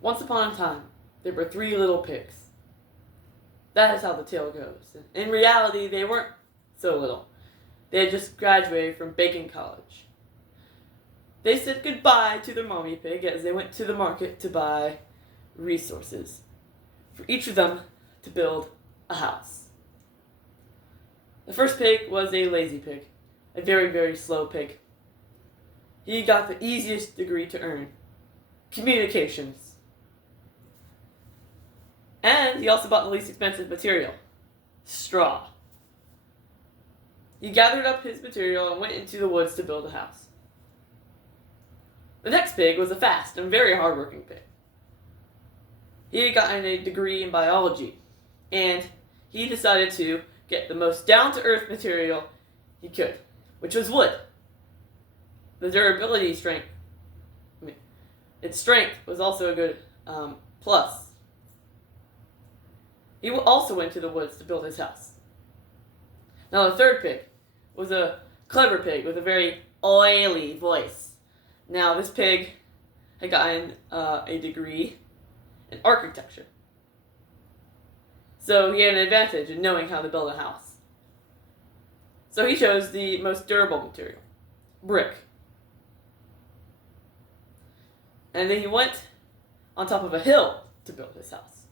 Once upon a time, there were three little pigs. That is how the tale goes. In reality, they weren't so little. They had just graduated from baking college. They said goodbye to their mommy pig as they went to the market to buy resources for each of them to build a house. The first pig was a lazy pig, a very, very slow pig. He got the easiest degree to earn, communications. And he also bought the least expensive material, straw. He gathered up his material and went into the woods to build a house. The next pig was a fast and very hardworking pig. He had gotten a degree in biology, and he decided to get the most down-to-earth material he could, which was wood. The durability strength, its strength was also a good plus. He also went to the woods to build his house. Now the third pig was a clever pig with a very oily voice. Now this pig had gotten a degree in architecture. So he had an advantage in knowing how to build a house. So he chose the most durable material, brick. And then he went on top of a hill to build his house.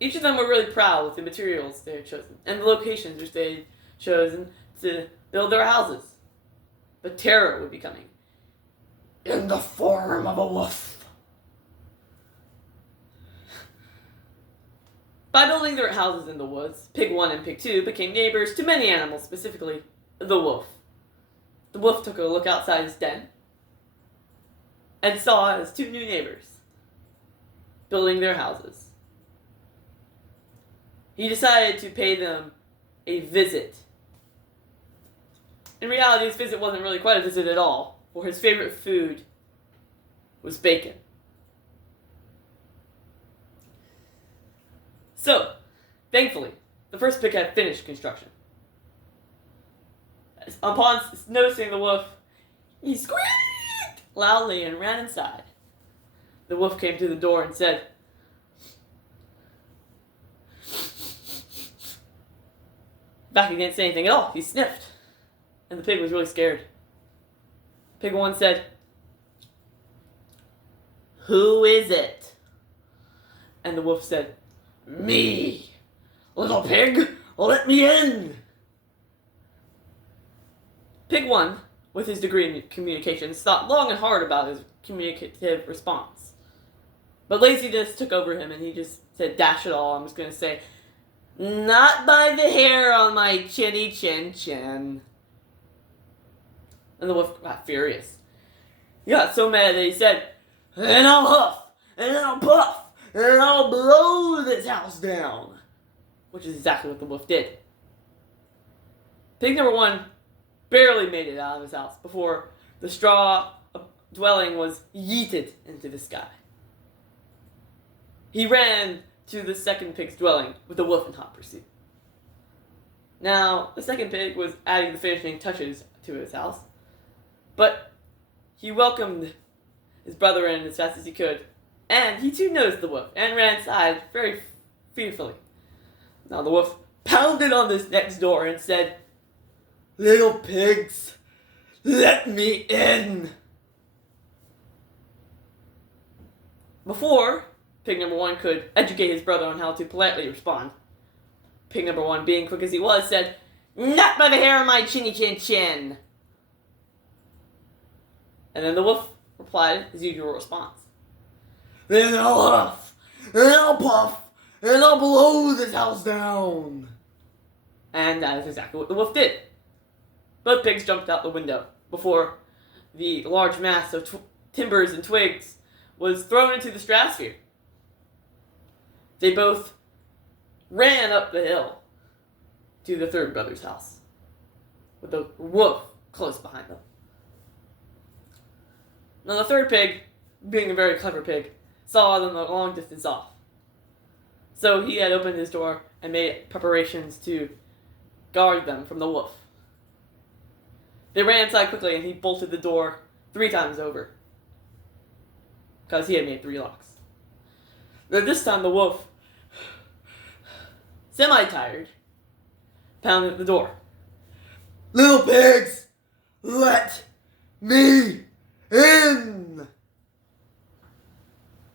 Each of them were really proud with the materials they had chosen and the locations which they had chosen to build their houses. But terror would be coming in the form of a wolf. By building their houses in the woods, Pig 1 and Pig 2 became neighbors to many animals, specifically the wolf. The wolf took a look outside his den and saw his two new neighbors building their houses. He decided to pay them a visit. In reality, his visit wasn't really quite a visit at all, for his favorite food was bacon. So, thankfully, the first pig had finished construction. Upon noticing the wolf, he squeaked loudly and ran inside. The wolf came to the door and said, back he didn't say anything at all. He sniffed. And the pig was really scared. Pig 1 said, "Who is it?" And the wolf said, "Me, little pig, let me in." Pig 1, with his degree in communications, thought long and hard about his communicative response. But laziness took over him and he just said, "Dash it all, I'm just going to say, not by the hair on my chinny chin chin." And the wolf got furious. He got so mad that he said, "And I'll huff, and I'll puff, and I'll blow this house down." Which is exactly what the wolf did. Pig number 1 barely made it out of his house before the straw dwelling was yeeted into the sky. He ran to the second pig's dwelling with the wolf in hot pursuit. Now, the second pig was adding the finishing touches to his house, but he welcomed his brother in as fast as he could, and he too noticed the wolf and ran inside very fearfully. Now the wolf pounded on this next door and said, "Little pigs, let me in." Before pig number 1 could educate his brother on how to politely respond, pig number 1, being quick as he was, said, "Not by the hair on my chinny chin chin." And then the wolf replied his usual response. "Then I'll huff, and I'll puff, and I'll blow this house down." And that is exactly what the wolf did. Both pigs jumped out the window before the large mass of timbers and twigs was thrown into the stratosphere. They both ran up the hill to the third brother's house, with the wolf close behind them. Now the third pig, being a very clever pig, saw them a long distance off. So he had opened his door and made preparations to guard them from the wolf. They ran inside quickly, and he bolted the door 3 times over. Because he had made 3 locks. Then this time the wolf, semi-tired, pounded at the door. "Little pigs, let me in!"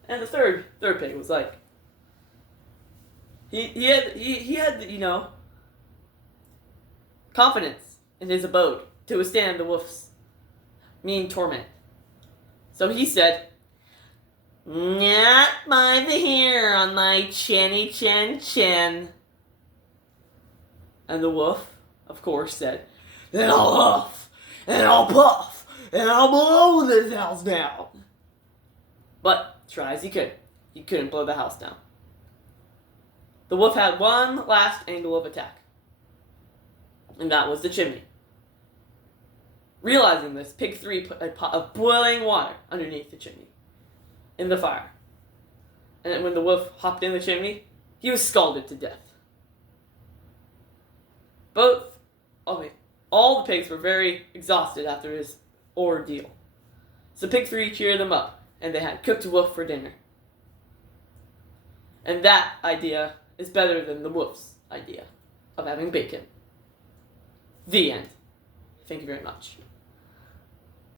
And the third pig was like, he had confidence in his abode to withstand the wolf's mean torment. So he said, "Not by the hair on my chinny chin chin." And the wolf, of course, said, "Then I'll huff, and I'll puff, and I'll blow this house down." But try as he couldn't blow the house down. The wolf had one last angle of attack, and that was the chimney. Realizing this, Pig 3 put a pot of boiling water underneath the chimney, in the fire. And when the wolf hopped in the chimney, he was scalded to death. All the pigs were very exhausted after his ordeal. So Pig 3 cheered them up, and they had cooked wolf for dinner. And that idea is better than the wolf's idea of having bacon. The end. Thank you very much.